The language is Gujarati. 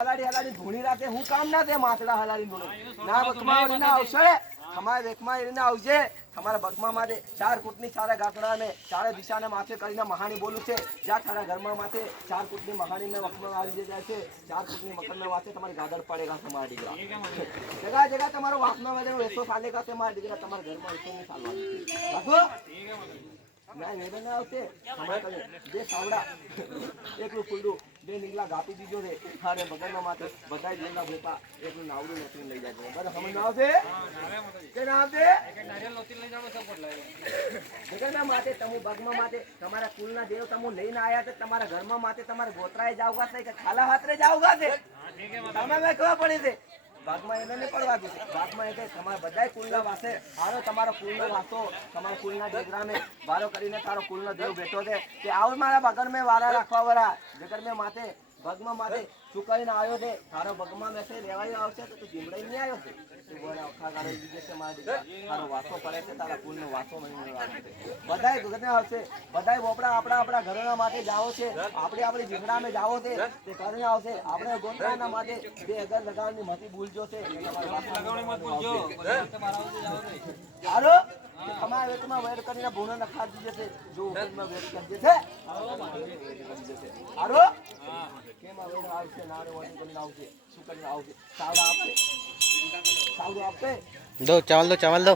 હલાડી હલાડી ધૂણી રાતે હું કામ ના તે માથડા હલાડી ધૂણી ના બકમાં એના આવશે તમારે વેકમાં એને આવશે તમારા બકમાં માથે ચાર કૂટની ચારે ગાકડા ને ચારે દિશાને માથે કરીને મહાણી બોલું છે જ્યાં તારા ઘરમાં માથે ચાર કૂટની મહાણી ને વકમાં આવી જાય છે ચાર કૂટની મકરના માથે તમારી ગાદર પડેગા તમારા દીકરા જગા જગા તમારો વાપના વાળો એસો ચાલેગા તમારા દીકરા તમારા ઘરમાં એસો નહીં ચાલવાનું બાપુ ના વેદન ના આવશે તમારે જે સાવડા એકલું ફૂલડું બે નીકળા ગાપી દીધો છે થારે બગલના માથે બધા જેના ભેપા એકલું નાવડું નથી લઈ જાય બરાબર સમજ ના આવશે કે ના આવશે એક નારિયેલ નોતી લઈ જાવ સપોર્ટ લાગે જગરના માથે તમે બગમાં માથે તમારા કુલના દેવ તમે લઈને આયા છે તમારા ઘરમાં માથે તમારે ગોતરાએ જાવગા છે કે ખાલા હાથરે જાવગા છે તમે વેખવા પડે છે બાગમાં એને નહીં પડવા દે બાગમાં એટલે તમારા બધાય કુલના વાસે હારો તમારો કુલનો વાસો તમારા કુલના દીકરાને વારો કરીને તારો કુલનો દેવ બેઠો છે કે આવ મારા બગર મેં વારા રાખવા વાળા જગર મેં માથે બગમાં માથે ચૂકાઈને આવ્યો છે તારો બગમાં મેસે રેવાયો આવશે તો તું જીમડાઈ નહીં આવ્યો છે તું બોલા આખા ગાળો દીધે છે મારા દીકરા તારો વાસો પડે છે તારા કુલનો વાસો બધાય ગગને આવશે બધાય બોપડા આપણા ઘરોના માટે જાઓ છે આપણી જીમડામાં જાઓ છે તે કરીને આવશે આપણે ગોત્રાના માટે 2000 લગાવવાની મતી ભૂલજો છે હારો તમારા વેતમાં વેર કરીને ભૂનો નખા દીજે છે જો વેતમાં વેર કરી છે હારો કેમ વેર આવશે નાનો વળી કરીને આવશે શું કરીને આવશે સાવડા આપે દો ચાવલ દો